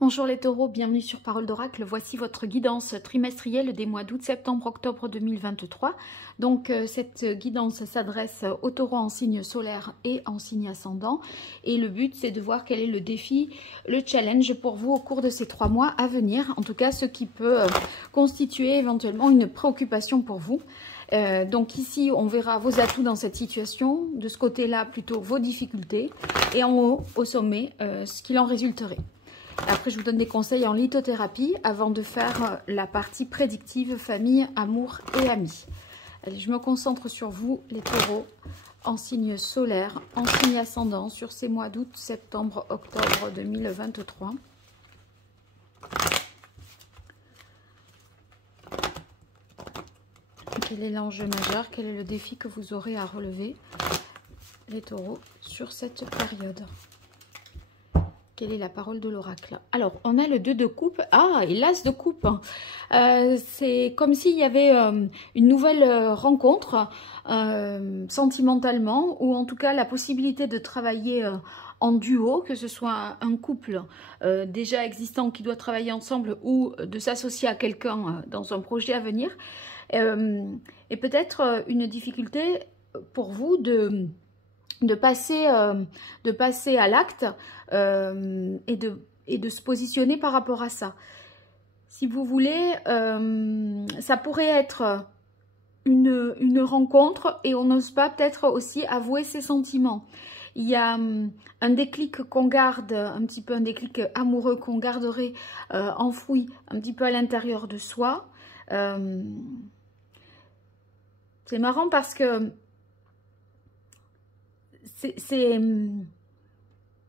Bonjour les taureaux, bienvenue sur Parole d'Oracle. Voici votre guidance trimestrielle des mois d'août, septembre, octobre 2023. Donc cette guidance s'adresse aux taureaux en signe solaire et en signe ascendant. Et le but c'est de voir quel est le défi, le challenge pour vous au cours de ces 3 mois à venir. En tout cas ce qui peut constituer éventuellement une préoccupation pour vous. Donc ici on verra vos atouts dans cette situation, de ce côté-là plutôt vos difficultés et en haut au sommet ce qu'il en résulterait. Après, je vous donne des conseils en lithothérapie avant de faire la partie prédictive famille, amour et amis. Allez, je me concentre sur vous, les taureaux, en signe solaire, en signe ascendant, sur ces mois d'août, septembre, octobre 2023. Quel est l'enjeu majeur? Quel est le défi que vous aurez à relever, les taureaux, sur cette période? Quelle est la parole de l'oracle? Alors, on a le 2 de coupe. Ah, et l'as de coupe. C'est comme s'il y avait une nouvelle rencontre sentimentalement, ou en tout cas la possibilité de travailler en duo, que ce soit un couple déjà existant qui doit travailler ensemble ou de s'associer à quelqu'un dans un projet à venir. Et peut-être une difficulté pour vous de passer à l'acte et de se positionner par rapport à ça. Si vous voulez, ça pourrait être une rencontre et on n'ose pas peut-être aussi avouer ses sentiments. Il y a un déclic qu'on garde, un petit peu un déclic amoureux qu'on garderait enfoui un petit peu à l'intérieur de soi. C'est marrant parce que il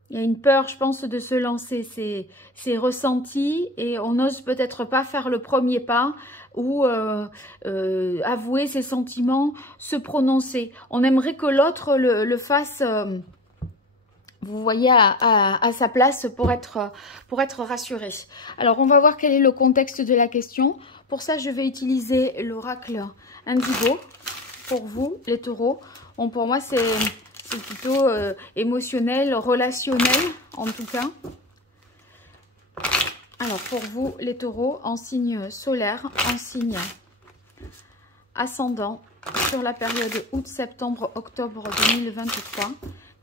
y a une peur, je pense, de se lancer. C'est ressenti et on n'ose peut-être pas faire le premier pas ou avouer ses sentiments, se prononcer. On aimerait que l'autre le fasse, vous voyez, à sa place pour être rassuré. Alors, on va voir quel est le contexte de la question. Pour ça, je vais utiliser l'oracle Indigo pour vous, les taureaux. Bon, pour moi, c'est plutôt émotionnel, relationnel en tout cas. Alors pour vous les taureaux, en signe solaire, en signe ascendant, sur la période août, septembre, octobre 2023,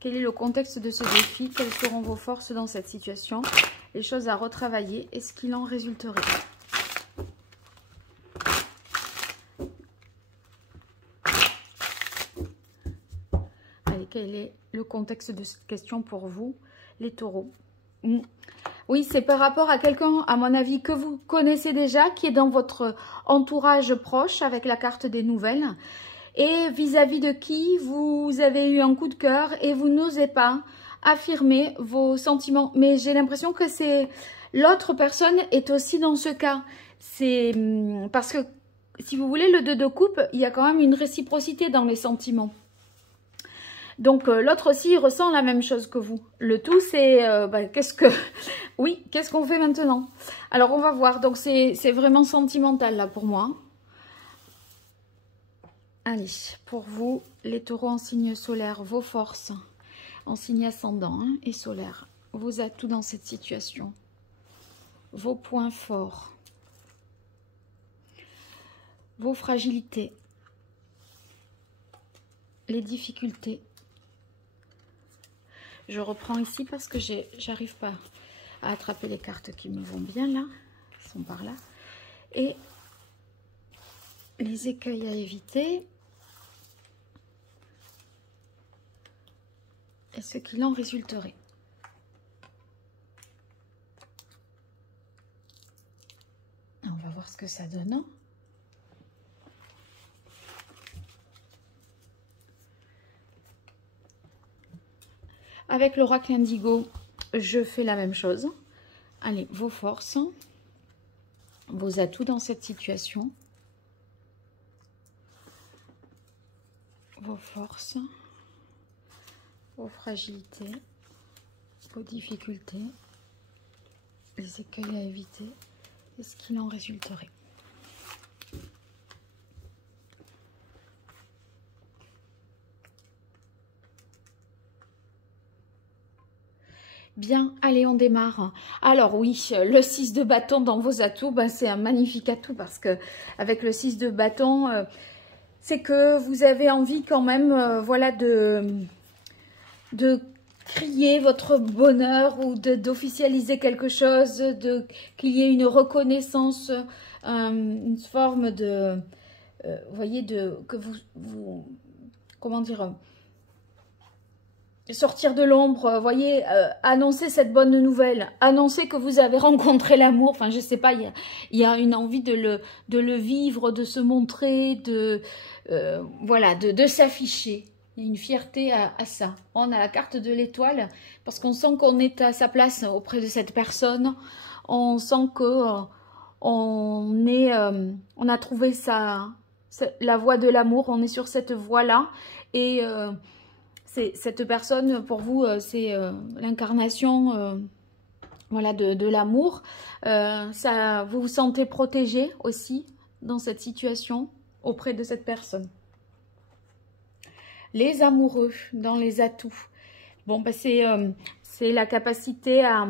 quel est le contexte de ce défi? Quelles seront vos forces dans cette situation? Les choses à retravailler et ce qu'il en résulterait? Quel est le contexte de cette question pour vous, les taureaux? Oui, c'est par rapport à quelqu'un, à mon avis, que vous connaissez déjà, qui est dans votre entourage proche avec la carte des nouvelles, et vis-à-vis de qui vous avez eu un coup de cœur et vous n'osez pas affirmer vos sentiments. Mais j'ai l'impression que c'est l'autre personne est aussi dans ce cas. C'est parce que, si vous voulez, le 2 de coupe, il y a quand même une réciprocité dans les sentiments. Donc, l'autre aussi, il ressent la même chose que vous. Le tout, c'est, oui, qu'est-ce qu'on fait maintenant? Alors, on va voir. Donc, c'est vraiment sentimental, là, pour moi. Allez, pour vous, les taureaux en signe solaire, vos forces, en signe ascendant et solaire, vos atouts dans cette situation, vos points forts, vos fragilités, les difficultés. Je reprends ici parce que j'arrive pas à attraper les cartes qui me vont bien là. Elles sont par là. Et les écueils à éviter. Et ce qu'il en résulterait. On va voir ce que ça donne. Avec l'oracle Indigo, je fais la même chose. Allez, vos forces, vos atouts dans cette situation. Vos forces, vos fragilités, vos difficultés, les écueils à éviter et ce qu'il en résulterait. Bien, allez, on démarre. Alors oui, le 6 de bâton dans vos atouts, ben, c'est un magnifique atout parce que avec le 6 de bâton, c'est que vous avez envie quand même, voilà, de crier votre bonheur ou d'officialiser quelque chose, qu'il y ait une reconnaissance, une forme de, vous voyez, que vous comment dire, sortir de l'ombre, voyez, annoncer cette bonne nouvelle, annoncer que vous avez rencontré l'amour, enfin je sais pas, il y a une envie de le vivre, de se montrer, voilà, de s'afficher. Il y a une fierté à ça. On a la carte de l'étoile parce qu'on sent qu'on est à sa place auprès de cette personne. On sent que on a trouvé la voie de l'amour. On est sur cette voie-là et cette personne, pour vous, c'est l'incarnation voilà, de l'amour. Vous vous sentez protégé aussi dans cette situation auprès de cette personne. Les amoureux dans les atouts. Bon, ben c'est la capacité à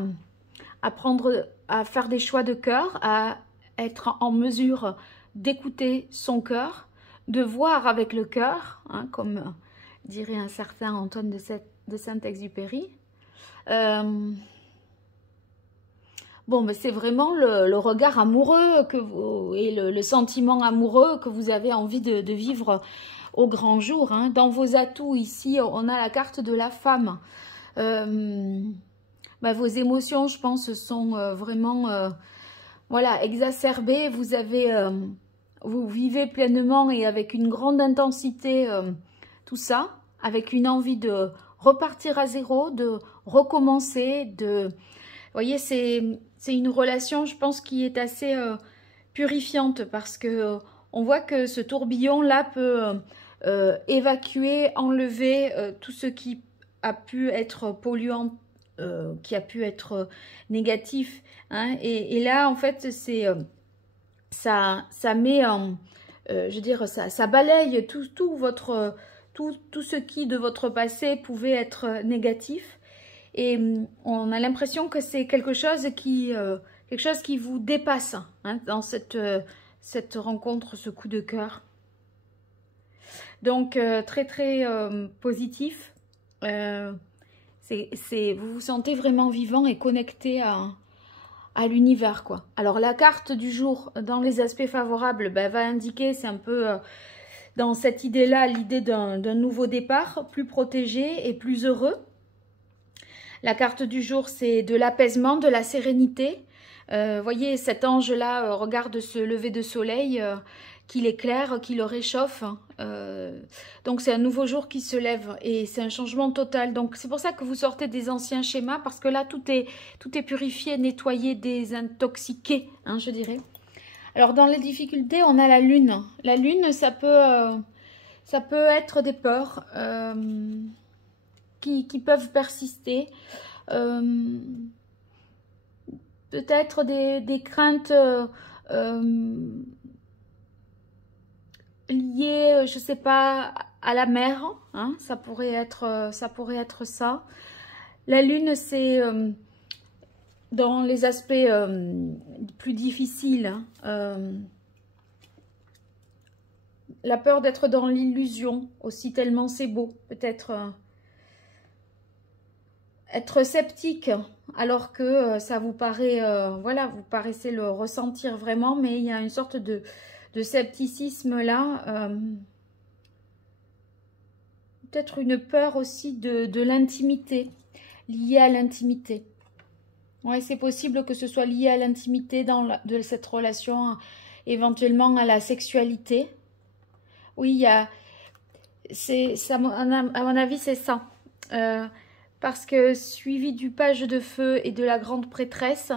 faire des choix de cœur, à être en mesure d'écouter son cœur, de voir avec le cœur, hein, comme dirait un certain Antoine de Saint-Exupéry. Bon, ben c'est vraiment le regard amoureux et le sentiment amoureux que vous avez envie de vivre au grand jour. Hein. Dans vos atouts, ici, on a la carte de la femme. Ben, vos émotions, je pense, sont vraiment voilà, exacerbées. Vous vivez pleinement et avec une grande intensité tout ça, avec une envie de repartir à zéro, de recommencer, vous voyez, c'est une relation, je pense, qui est assez purifiante parce que on voit que ce tourbillon-là peut évacuer, enlever tout ce qui a pu être polluant, qui a pu être négatif. Hein, et là, en fait, c'est ça met en... je veux dire, ça balaye tout ce qui, de votre passé, pouvait être négatif. Et on a l'impression que c'est quelque chose qui vous dépasse, hein, dans cette rencontre, ce coup de cœur. Donc, très, très positif. Vous vous sentez vraiment vivant et connecté à l'univers, quoi. Alors, la carte du jour, dans les aspects favorables, ben, va indiquer, c'est un peu dans cette idée-là, l'idée d'un nouveau départ, plus protégé et plus heureux. La carte du jour, c'est de l'apaisement, de la sérénité. Voyez, cet ange-là regarde ce lever de soleil qui l'éclaire, qui le réchauffe. Donc, c'est un nouveau jour qui se lève et c'est un changement total. Donc, c'est pour ça que vous sortez des anciens schémas parce que là, tout est purifié, nettoyé, désintoxiqué, hein, je dirais. Alors, dans les difficultés, on a la lune. La lune, ça peut être des peurs qui peuvent persister. Peut-être des craintes liées, je sais pas, à la mer, hein, ça pourrait être ça. La lune, c'est dans les aspects plus difficiles, la peur d'être dans l'illusion aussi, tellement c'est beau, peut-être être sceptique alors que ça vous paraît, voilà, vous paraissez le ressentir vraiment, mais il y a une sorte de scepticisme là, peut-être une peur aussi de l'intimité, liée à l'intimité. Ouais, c'est possible que ce soit lié à l'intimité de cette relation, éventuellement à la sexualité. Oui, à mon avis, c'est ça. Parce que suivi du page de feu et de la grande prêtresse,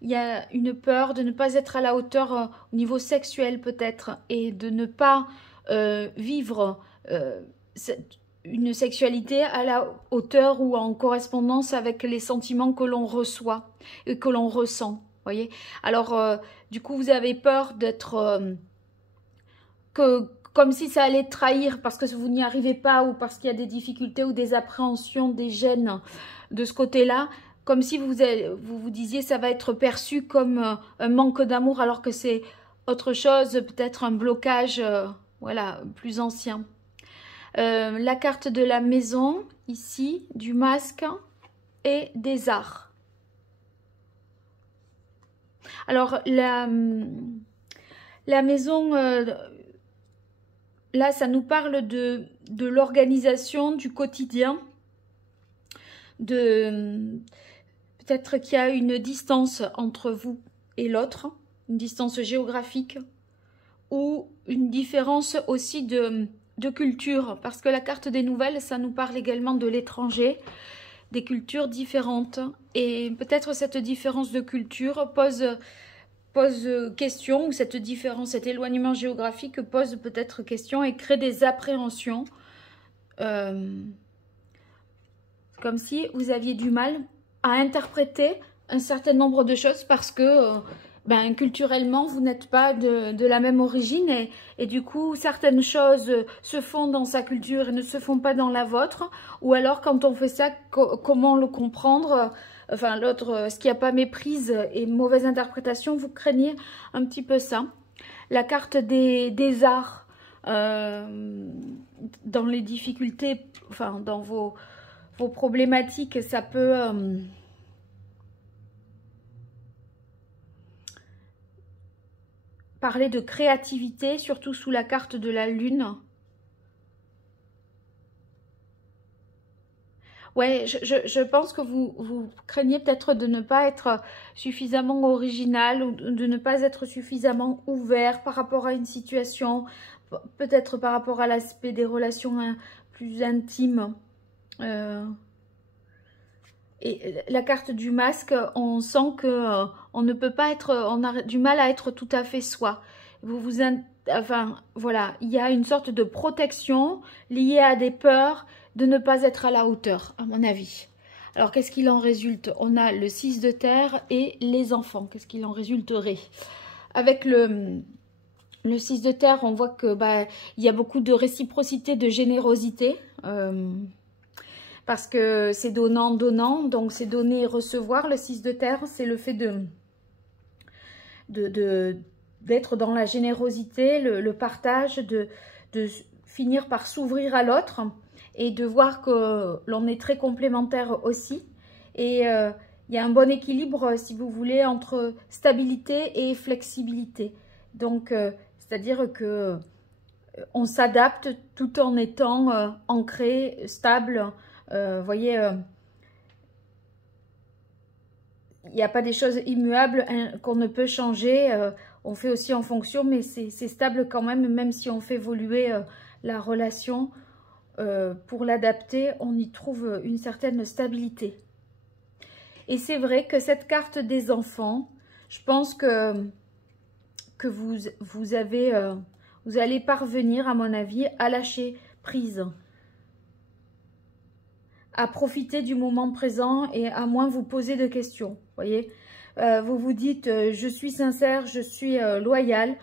il y a une peur de ne pas être à la hauteur au niveau sexuel peut-être et de ne pas vivre une sexualité à la hauteur ou en correspondance avec les sentiments que l'on reçoit et que l'on ressent. Voyez. Alors, du coup, vous avez peur d'être... comme si ça allait trahir parce que vous n'y arrivez pas ou parce qu'il y a des difficultés ou des appréhensions, des gênes de ce côté-là. comme si vous disiez ça va être perçu comme un manque d'amour alors que c'est autre chose, peut-être un blocage voilà, plus ancien. La carte de la maison, ici, du masque et des arts. Alors, la maison, là, ça nous parle de l'organisation du quotidien, peut-être qu'il y a une distance entre vous et l'autre, une distance géographique, ou une différence aussi de culture, parce que la carte des nouvelles, ça nous parle également de l'étranger, des cultures différentes, et peut-être cette différence de culture pose question, ou cette différence, cet éloignement géographique pose peut-être question et crée des appréhensions, comme si vous aviez du mal à interpréter un certain nombre de choses parce que culturellement, vous n'êtes pas de la même origine et du coup, certaines choses se font dans sa culture et ne se font pas dans la vôtre. Ou alors, quand on fait ça, comment le comprendre? Enfin, l'autre, ce qui n'a pas méprise et mauvaise interprétation, vous craignez un petit peu ça. La carte des arts, dans les difficultés, enfin, dans vos problématiques, ça peut... parler de créativité, surtout sous la carte de la lune. Ouais, je pense que vous craignez peut-être de ne pas être suffisamment original ou de ne pas être suffisamment ouvert par rapport à une situation, peut-être par rapport à l'aspect des relations plus intimes. Et la carte du masque, on sent que on ne peut pas être, on a du mal à être tout à fait soi. Enfin, voilà, il y a une sorte de protection liée à des peurs de ne pas être à la hauteur, à mon avis. Alors, qu'est-ce qu'il en résulte? On a le 6 de terre et les enfants. Qu'est-ce qu'il en résulterait? Avec le 6 de terre, on voit que il y a beaucoup de réciprocité, de générosité. Parce que c'est donnant-donnant, donc c'est donner et recevoir. Le 6 de terre, c'est le fait d'être dans la générosité, le partage, de finir par s'ouvrir à l'autre et de voir que l'on est très complémentaires aussi. Et il y a un bon équilibre, si vous voulez, entre stabilité et flexibilité. Donc, c'est-à-dire que on s'adapte tout en étant ancré, stable. Voyez, il n'y a pas des choses immuables qu'on ne peut changer. On fait aussi en fonction, mais c'est stable quand même si on fait évoluer la relation. Pour l'adapter, on y trouve une certaine stabilité. Et c'est vrai que cette carte des enfants, je pense que vous allez parvenir, à mon avis, à lâcher prise, à profiter du moment présent et à moins vous poser de questions. Voyez, vous vous dites je suis sincère, je suis loyale.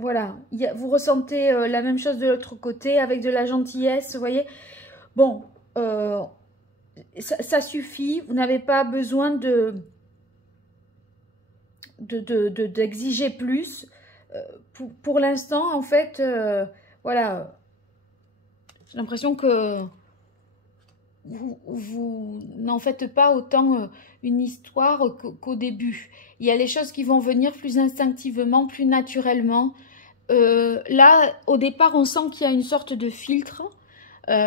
Voilà, vous ressentez la même chose de l'autre côté avec de la gentillesse. Vous voyez, bon, ça suffit. Vous n'avez pas besoin d'exiger plus. Pour l'instant, en fait, voilà, j'ai l'impression que vous n'en faites pas autant une histoire qu'au début. Il y a les choses qui vont venir plus instinctivement, plus naturellement. Là, au départ, on sent qu'il y a une sorte de filtre,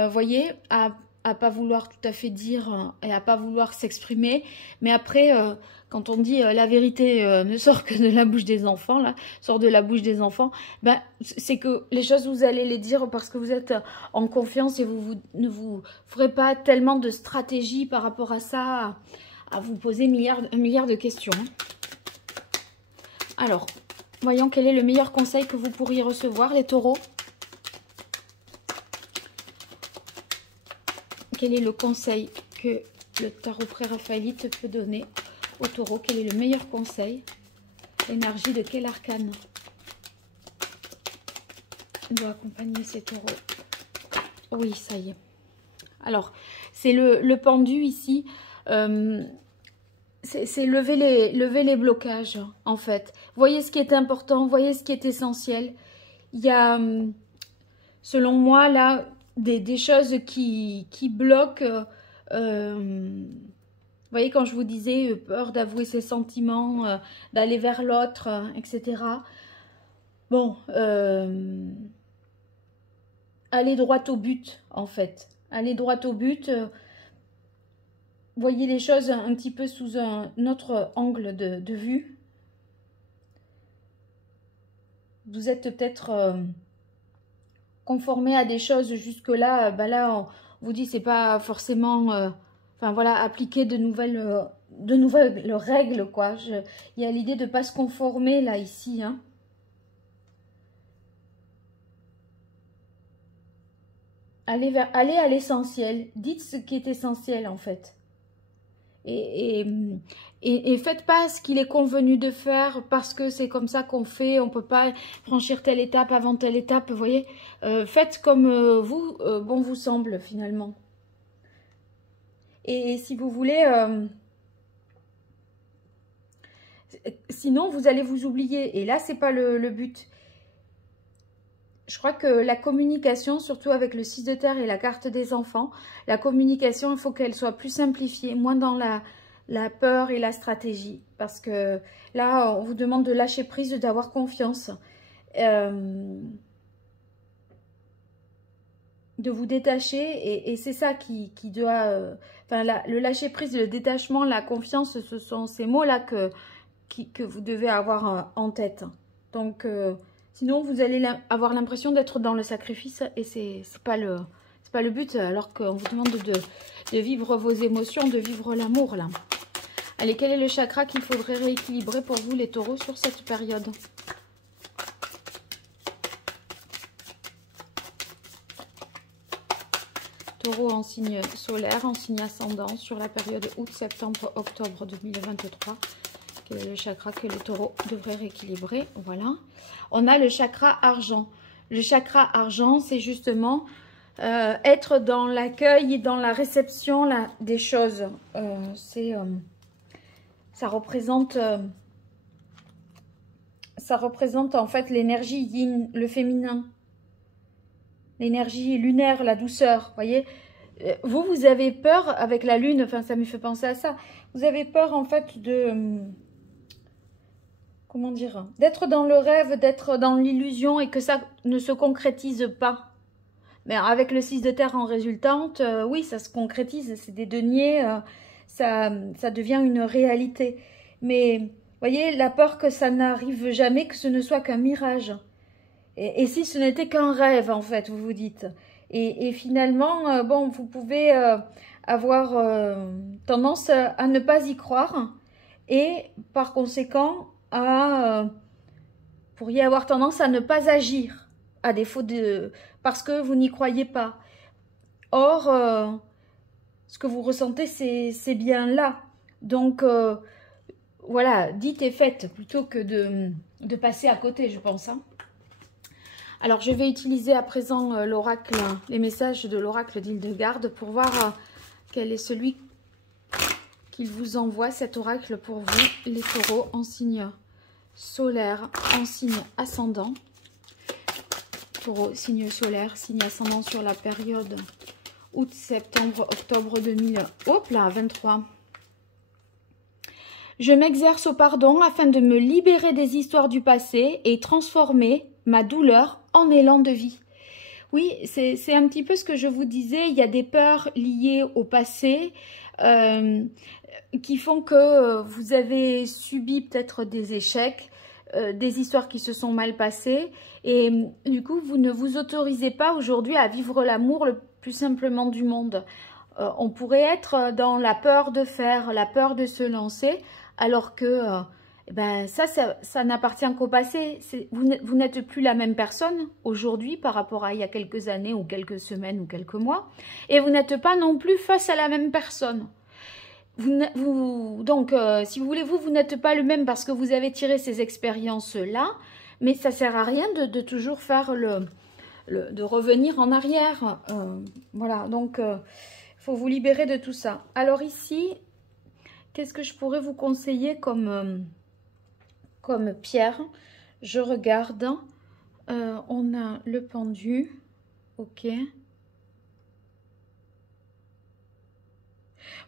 voyez, à pas vouloir tout à fait dire et à pas vouloir s'exprimer. Mais après, quand on dit la vérité ne sort que de la bouche des enfants, là, sort de la bouche des enfants, c'est que les choses, vous allez les dire parce que vous êtes en confiance et ne vous ferez pas tellement de stratégie par rapport à ça, à vous poser un milliard de questions. Alors, voyons quel est le meilleur conseil que vous pourriez recevoir, les taureaux. Quel est le conseil que le tarot pré-raphaélite peut donner au taureau? Quel est le meilleur conseil? L'énergie de quel arcane doit accompagner ces taureaux? Oui, ça y est. Alors, c'est le pendu ici. c'est lever les blocages, en fait. Voyez ce qui est important, voyez ce qui est essentiel. Il y a, selon moi, là, des choses qui bloquent. Vous voyez, quand je vous disais peur d'avouer ses sentiments, d'aller vers l'autre, etc. Bon, allez droit au but, en fait. Allez droit au but. Voyez les choses un petit peu sous un autre angle de vue. Vous êtes peut-être conformé à des choses jusque-là. Ben là, on vous dit c'est pas forcément... enfin voilà, appliquer de nouvelles règles, quoi. Il y a l'idée de ne pas se conformer, là, ici, hein. Allez à l'essentiel. Dites ce qui est essentiel, en fait. Et faites pas ce qu'il est convenu de faire parce que c'est comme ça qu'on fait. On ne peut pas franchir telle étape avant telle étape, vous voyez. Faites comme bon vous semble, finalement. Et si vous voulez, sinon vous allez vous oublier. Et là, c'est pas le but. Je crois que la communication, surtout avec le 6 de terre et la carte des enfants, la communication, il faut qu'elle soit plus simplifiée, moins dans la peur et la stratégie. Parce que là, on vous demande de lâcher prise, d'avoir confiance. De vous détacher. Et c'est ça qui doit... enfin, le lâcher prise, le détachement, la confiance, ce sont ces mots-là que vous devez avoir en tête. Donc... sinon, vous allez avoir l'impression d'être dans le sacrifice et c'est pas le but, alors qu'on vous demande de vivre vos émotions, de vivre l'amour, là. Allez, quel est le chakra qu'il faudrait rééquilibrer pour vous, les taureaux, sur cette période? Taureau en signe solaire, en signe ascendant, sur la période août, septembre, octobre 2023. Quel est le chakra que le taureau devrait rééquilibrer? Voilà. On a le chakra argent. Le chakra argent, c'est justement être dans l'accueil et dans la réception des choses. Ça représente en fait l'énergie yin, le féminin. L'énergie lunaire, la douceur. Vous voyez, vous avez peur avec la lune, enfin ça me fait penser à ça. Vous avez peur en fait comment dire, d'être dans le rêve, d'être dans l'illusion et que ça ne se concrétise pas. Mais avec le 6 de terre en résultante, oui, ça se concrétise, c'est des deniers, ça devient une réalité. Mais, vous voyez, la peur que ça n'arrive jamais, que ce ne soit qu'un mirage. Et si ce n'était qu'un rêve, en fait, vous vous dites. Et finalement, bon, vous pouvez avoir tendance à ne pas y croire. Et par conséquent, pourriez avoir tendance à ne pas agir, à défaut parce que vous n'y croyez pas. Or, ce que vous ressentez, c'est bien là. Donc, voilà, dites et faites, plutôt que de passer à côté, je pense. Hein. Alors, je vais utiliser à présent l'oracle, les messages de l'oracle d'Hildegarde pour voir quel est celui qu'il vous envoie, cet oracle pour vous, les taureaux, en signe solaire, en signe ascendant. Taureau, signe solaire, signe ascendant sur la période août, septembre, octobre 2023. Je m'exerce au pardon afin de me libérer des histoires du passé et transformer ma douleur en élan de vie. Oui, c'est un petit peu ce que je vous disais. Il y a des peurs liées au passé qui font que vous avez subi peut-être des échecs, des histoires qui se sont mal passées. Et du coup, vous ne vous autorisez pas aujourd'hui à vivre l'amour le plus simplement du monde. On pourrait être dans la peur de faire, la peur de se lancer, alors que ben, ça n'appartient qu'au passé. Vous n'êtes plus la même personne aujourd'hui par rapport à il y a quelques années ou quelques semaines ou quelques mois. Et vous n'êtes pas non plus face à la même personne. Donc, si vous voulez, vous n'êtes pas le même parce que vous avez tiré ces expériences-là. Mais ça ne sert à rien de toujours faire de revenir en arrière. Voilà, donc il faut vous libérer de tout ça. Alors ici, Qu'est-ce que je pourrais vous conseiller comme pierre? Je regarde. On a le pendu. Ok.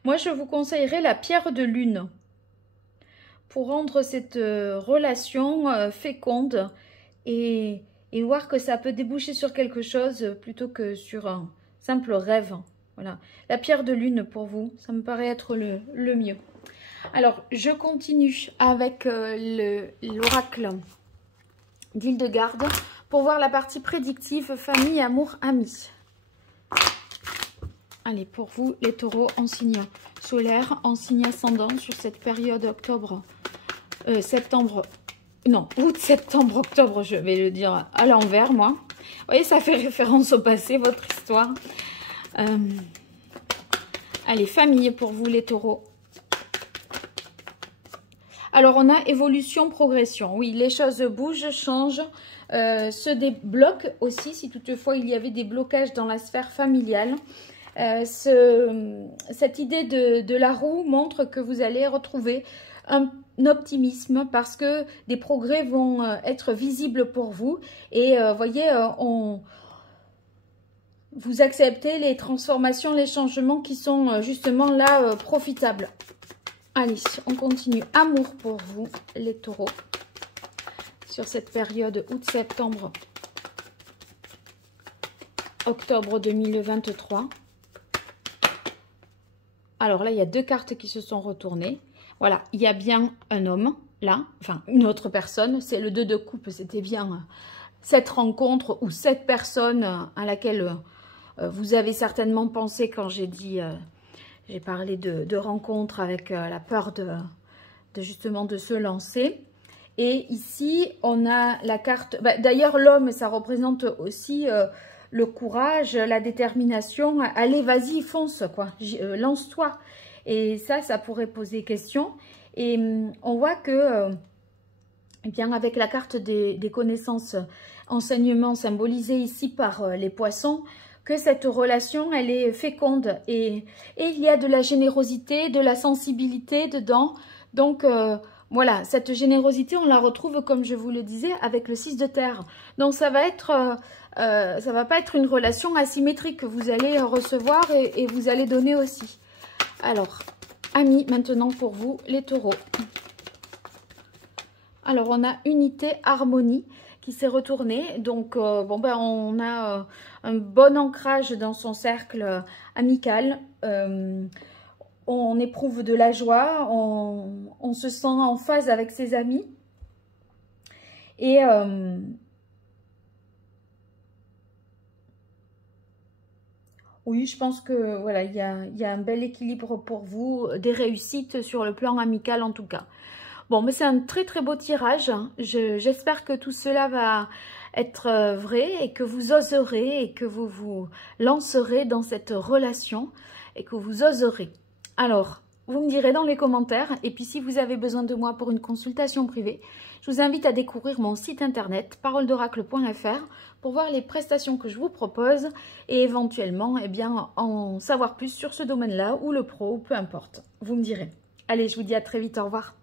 Moi, je vous conseillerais la pierre de lune pour rendre cette relation féconde et voir que ça peut déboucher sur quelque chose plutôt que sur un simple rêve. Voilà, la pierre de lune pour vous, ça me paraît être le mieux. Alors, je continue avec l'oracle d'Hildegarde pour voir la partie prédictive famille, amour, amis. Allez, pour vous, les taureaux en signe solaire, en signe ascendant sur cette période août, septembre, octobre, je vais le dire à l'envers, moi. Vous voyez, ça fait référence au passé, votre histoire. Allez, famille pour vous, les taureaux. Alors, on a évolution, progression. Oui, les choses bougent, changent, se débloquent aussi, si toutefois il y avait des blocages dans la sphère familiale. Cette idée de la roue montre que vous allez retrouver un optimisme parce que des progrès vont être visibles pour vous. Et voyez, vous acceptez les transformations, les changements qui sont justement là profitables. Allez, on continue. Amour pour vous, les taureaux, sur cette période août-septembre, octobre 2023. Alors là, il y a deux cartes qui se sont retournées. Voilà, il y a bien un homme, là, enfin une autre personne. C'est le 2 de coupe, c'était bien cette rencontre ou cette personne à laquelle vous avez certainement pensé quand j'ai dit... J'ai parlé de rencontre avec la peur justement de se lancer. Et ici, on a la carte... D'ailleurs, l'homme, ça représente aussi le courage, la détermination. Allez, vas-y, fonce, quoi. Lance-toi. Et ça pourrait poser question. Et on voit que, eh bien, avec la carte des connaissances, enseignements symbolisés ici par les poissons, que cette relation, elle est féconde et il y a de la générosité, de la sensibilité dedans. Donc, voilà, cette générosité, on la retrouve, comme je vous le disais, avec le 6 de terre. Donc, ça va pas être une relation asymétrique que vous allez recevoir et vous allez donner aussi. Alors, amis, maintenant pour vous, les taureaux. Alors, on a unité, harmonie qui s'est retournée. Donc, bon, ben, on a un bon ancrage dans son cercle amical. On éprouve de la joie, on se sent en phase avec ses amis. Et oui, je pense que voilà, il y a un bel équilibre pour vous, des réussites sur le plan amical en tout cas. Bon, mais c'est un très très beau tirage. J'espère que tout cela va être vrai et que vous oserez et que vous vous lancerez dans cette relation et que vous oserez. Alors, vous me direz dans les commentaires. Et puis, si vous avez besoin de moi pour une consultation privée, je vous invite à découvrir mon site internet paroledoracle.fr pour voir les prestations que je vous propose et éventuellement, eh bien, en savoir plus sur ce domaine-là ou le pro, ou peu importe. Vous me direz. Allez, je vous dis à très vite. Au revoir.